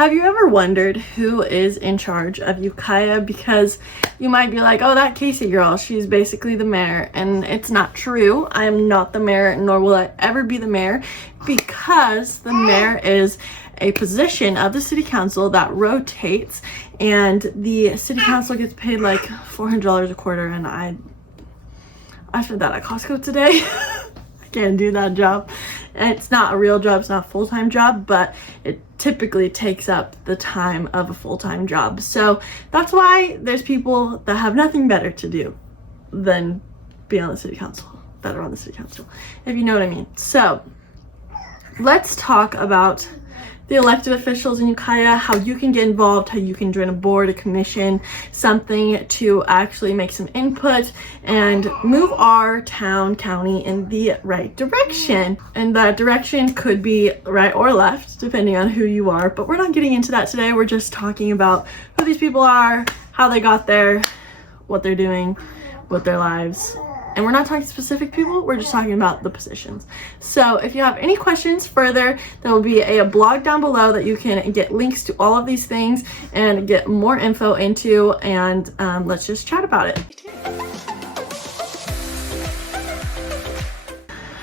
Have you ever wondered who is in charge of Ukiah? Because you might be like, oh, that Kasie girl, she's basically the mayor. And it's not true. I am not the mayor, nor will I ever be the mayor, because the mayor is a position of the city council that rotates, and the city council gets paid like $400 a quarter, and I spent that at Costco today. I can't do that job. And it's not a real job, it's not a full-time job, but it typically takes up the time of a full-time job. So that's why there's people that have nothing better to do than be on the city council, that are on the city council, if you know what I mean. So let's talk about the elected officials in Ukiah, how you can get involved, how you can join a board, a commission, something to actually make some input and move our town, county in the right direction. And that direction could be right or left, depending on who you are. But we're not getting into that today. We're just talking about who these people are, how they got there, what they're doing with their lives. And we're not talking specific people, we're just talking about the positions. So if you have any questions further, there will be a blog down below that you can get links to all of these things and get more info into, and let's just chat about it.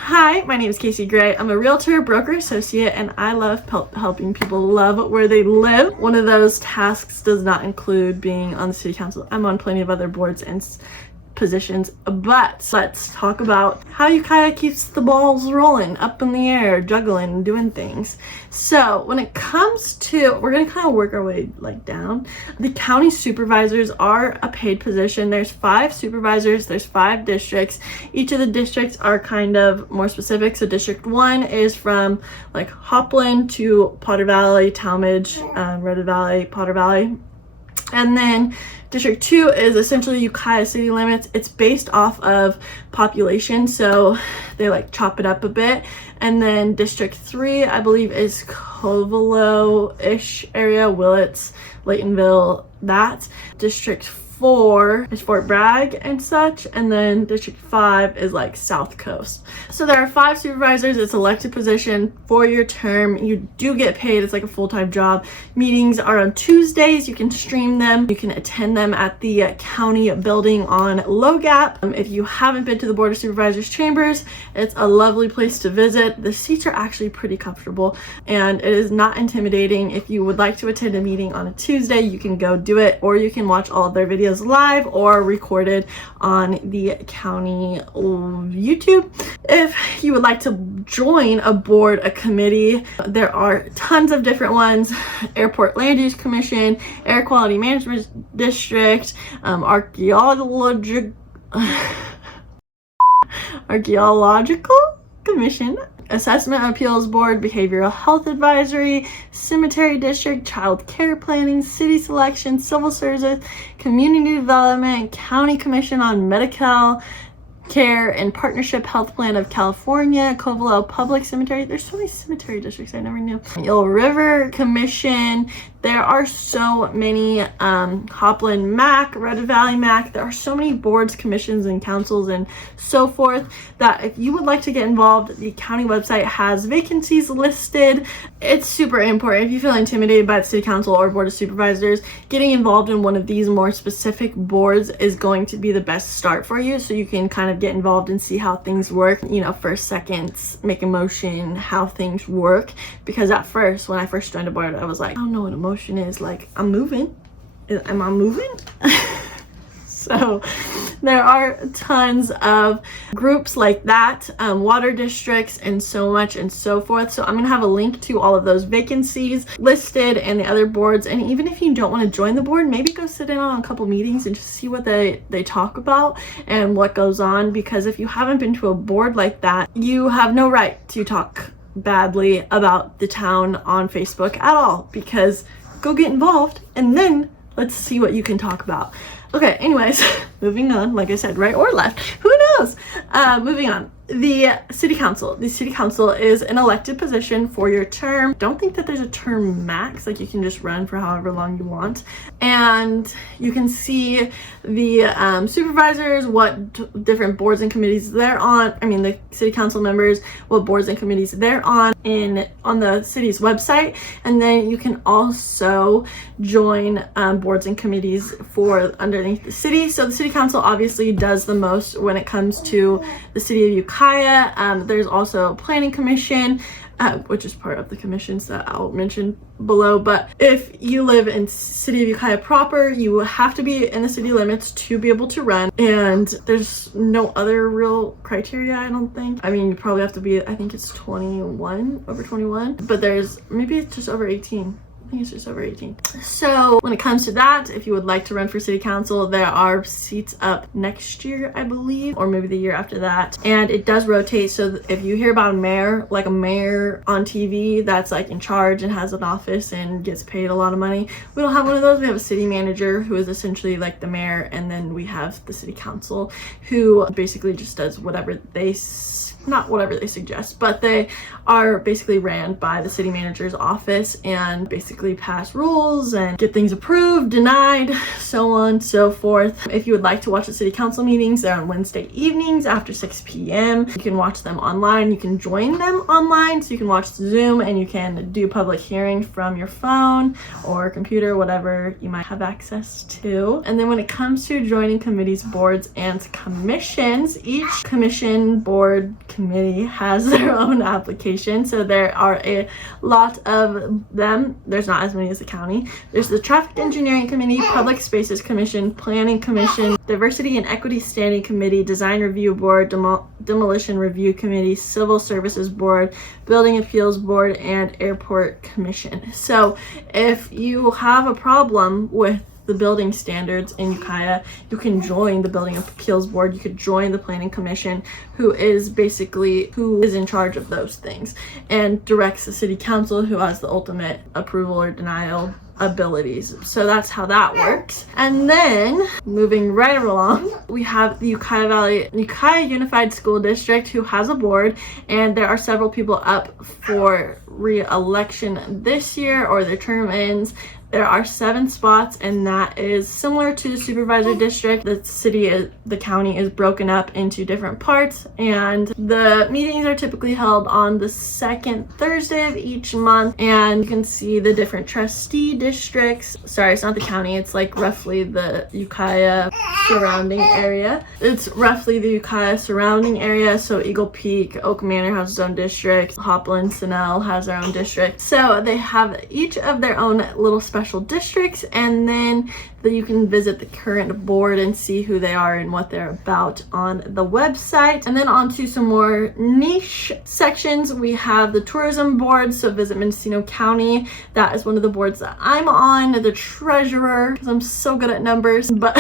Hi, my name is Kasie Gray. I'm a realtor, broker, associate, and I love helping people love where they live. One of those tasks does not include being on the city council. I'm on plenty of other boards and positions, but let's talk about how Ukiah keeps the balls rolling, up in the air, juggling, doing things. So when it comes to, we're gonna kind of work our way like down. The county supervisors are a paid position. There's 5 supervisors, there's 5 districts. Each of the districts are kind of more specific. So District 1 is from like Hopland to Potter Valley, Talmadge, Red Valley, Potter Valley. And then District 2 is essentially Ukiah city limits. It's based off of population, so they like chop it up a bit. And then District 3, I believe, is Covelo-ish area, Willits, Laytonville, that. District 4 is Fort Bragg and such, and then District 5 is like South Coast. So there are 5 supervisors. It's elected position for your term. You do get paid. It's like a full-time job. Meetings are on Tuesdays. You can stream them. You can attend them at the county building on Low Gap. If you haven't been to the Board of Supervisors chambers, it's a lovely place to visit. The seats are actually pretty comfortable, and it is not intimidating. If you would like to attend a meeting on a Tuesday, you can go do it, or you can watch all of their videos live or recorded on the county YouTube. If you would like to join a board, a committee, there are tons of different ones. Airport Land Use Commission, Air Quality Management District, Archaeological Commission, Assessment Appeals Board, Behavioral Health Advisory, Cemetery District, Child Care Planning, City Selection, Civil Services, Community Development, County Commission on Medical Care and Partnership Health Plan of California, Covelo Public Cemetery. There's so many cemetery districts I never knew. Eel River Commission. There are so many, Hopland MAC, Red Valley MAC. There are so many boards, commissions, and councils and so forth that if you would like to get involved, the county website has vacancies listed. It's super important. If you feel intimidated by the city council or board of supervisors, getting involved in one of these more specific boards is going to be the best start for you, so you can kind of get involved and see how things work, you know, first, seconds, make a motion, how things work. Because at first, when I first joined a board, I was like, I don't know what a motion is. Like, I'm moving. Am I moving? So there are tons of groups like that, water districts, and so much and so forth. So I'm gonna have a link to all of those vacancies listed and the other boards. And even if you don't want to join the board, maybe go sit in on a couple meetings and just see what they talk about and what goes on. Because if you haven't been to a board like that, you have no right to talk badly about the town on Facebook at all, because go get involved and then let's see what you can talk about. Okay, anyways, moving on, like I said, right or left, who knows? Moving on. The city council. The city council is an elected position for your term. Don't think that there's a term max, like you can just run for however long you want. And you can see the supervisors, what different boards and committees they're on. I mean, the city council members, what boards and committees they're on the city's website. And then you can also join boards and committees for underneath the city. So the city council obviously does the most when it comes to the city of Ukiah. There's also a planning commission, which is part of the commissions that I'll mention below. But if you live in city of Ukiah proper, you have to be in the city limits to be able to run. And there's no other real criteria, I don't think. I mean, you probably have to be, I think it's 21, over 21, but maybe it's just over 18. I think it's just over 18. So when it comes to that, if you would like to run for city council, there are seats up next year, I believe, or maybe the year after that. And it does rotate. So if you hear about a mayor, like a mayor on TV that's like in charge and has an office and gets paid a lot of money, we don't have one of those. We have a city manager who is essentially like the mayor. And then we have the city council who basically just does whatever not whatever they suggest, but they are basically ran by the city manager's office and basically pass rules and get things approved, denied, so on, so forth. If you would like to watch the city council meetings, they're on Wednesday evenings after 6 p.m. You can watch them online. You can join them online, so you can watch Zoom and you can do public hearing from your phone or computer, whatever you might have access to. And then when it comes to joining committees, boards, and commissions, each commission, board, committee has their own application. So there are a lot of them. There's not as many as the county. There's the Traffic Engineering Committee, Public Spaces Commission, Planning Commission, Diversity and Equity Standing Committee, Design Review Board, Demolition Review Committee, Civil Services Board, Building Appeals Board, and Airport Commission. So if you have a problem with the building standards in Ukiah, you can join the Building Appeals Board. You could join the Planning Commission, who is in charge of those things and directs the city council, who has the ultimate approval or denial abilities. So that's how that works. And then moving right along, we have the Ukiah Unified School District, who has a board, and there are several people up for re-election this year, or their term ends. There are 7 spots, and that is similar to the supervisor district. The county is broken up into different parts, and the meetings are typically held on the second Thursday of each month. And you can see the different trustee districts. Sorry, it's not the county, it's like roughly the Ukiah surrounding area. It's roughly the Ukiah surrounding area. So Eagle Peak, Oak Manor has its own district, Hopland, Sinnell has their own district. So they have each of their own little special districts, and then you can visit the current board and see who they are and what they're about on the website. And then on to some more niche sections. We have the tourism board, so visit Mendocino County. That is one of the boards that I'm on, the treasurer, because I'm so good at numbers, but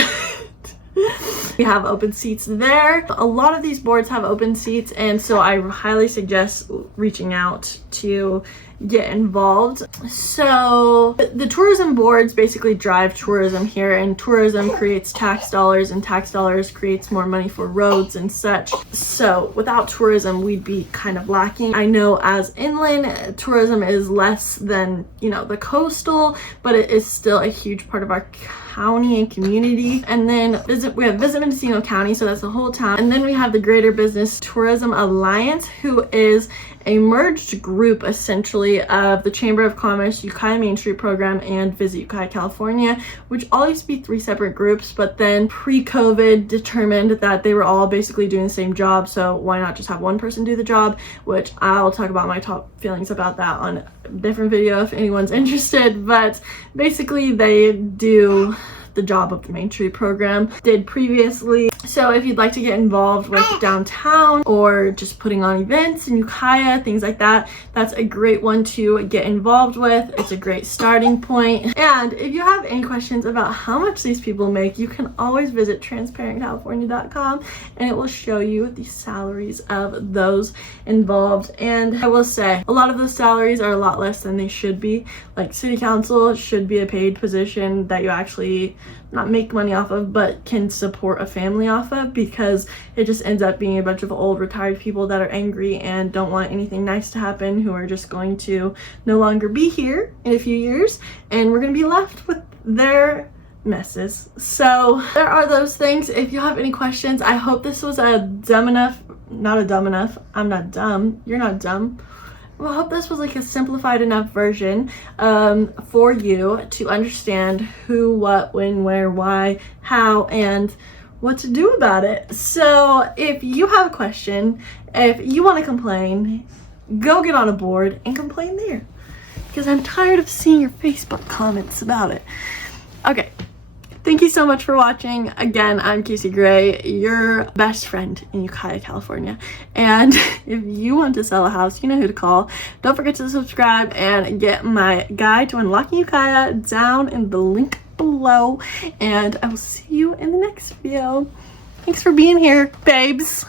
we have open seats there. A lot of these boards have open seats, and so I highly suggest reaching out to get involved. So the tourism boards basically drive tourism here, and tourism creates tax dollars, and tax dollars creates more money for roads and such. So without tourism, we'd be kind of lacking. I know as inland, tourism is less than, the coastal, but it is still a huge part of our county and community. And then we have Visit Mendocino County, so that's the whole town. And then we have the Greater Business Tourism Alliance, who is a merged group essentially of the Chamber of Commerce, Ukiah Main Street Program, and Visit Ukiah California, which all used to be 3 separate groups, but then pre-COVID determined that they were all basically doing the same job, so why not just have one person do the job, which I'll talk about my top feelings about that on a different video if anyone's interested. But basically they do the job of the Main Street Program did previously. So if you'd like to get involved with downtown or just putting on events in Ukiah, things like that, that's a great one to get involved with. It's a great starting point. And if you have any questions about how much these people make, you can always visit transparentcalifornia.com and it will show you the salaries of those involved. And I will say a lot of those salaries are a lot less than they should be. Like city council should be a paid position that you actually not make money off of, but can support a family off of, because it just ends up being a bunch of old retired people that are angry and don't want anything nice to happen, who are just going to no longer be here in a few years, and we're going to be left with their messes. So there are those things. If you have any questions, I hope this was I'm not dumb, you're not dumb. Well, I hope this was like a simplified enough version for you to understand who, what, when, where, why, how, and what to do about it. So if you have a question, if you want to complain, go get on a board and complain there, because I'm tired of seeing your Facebook comments about it. Okay. Thank you so much for watching. Again, I'm Kasie Gray, your best friend in Ukiah, California. And if you want to sell a house, you know who to call. Don't forget to subscribe and get my guide to unlocking Ukiah down in the link below. And I will see you in the next video. Thanks for being here, babes.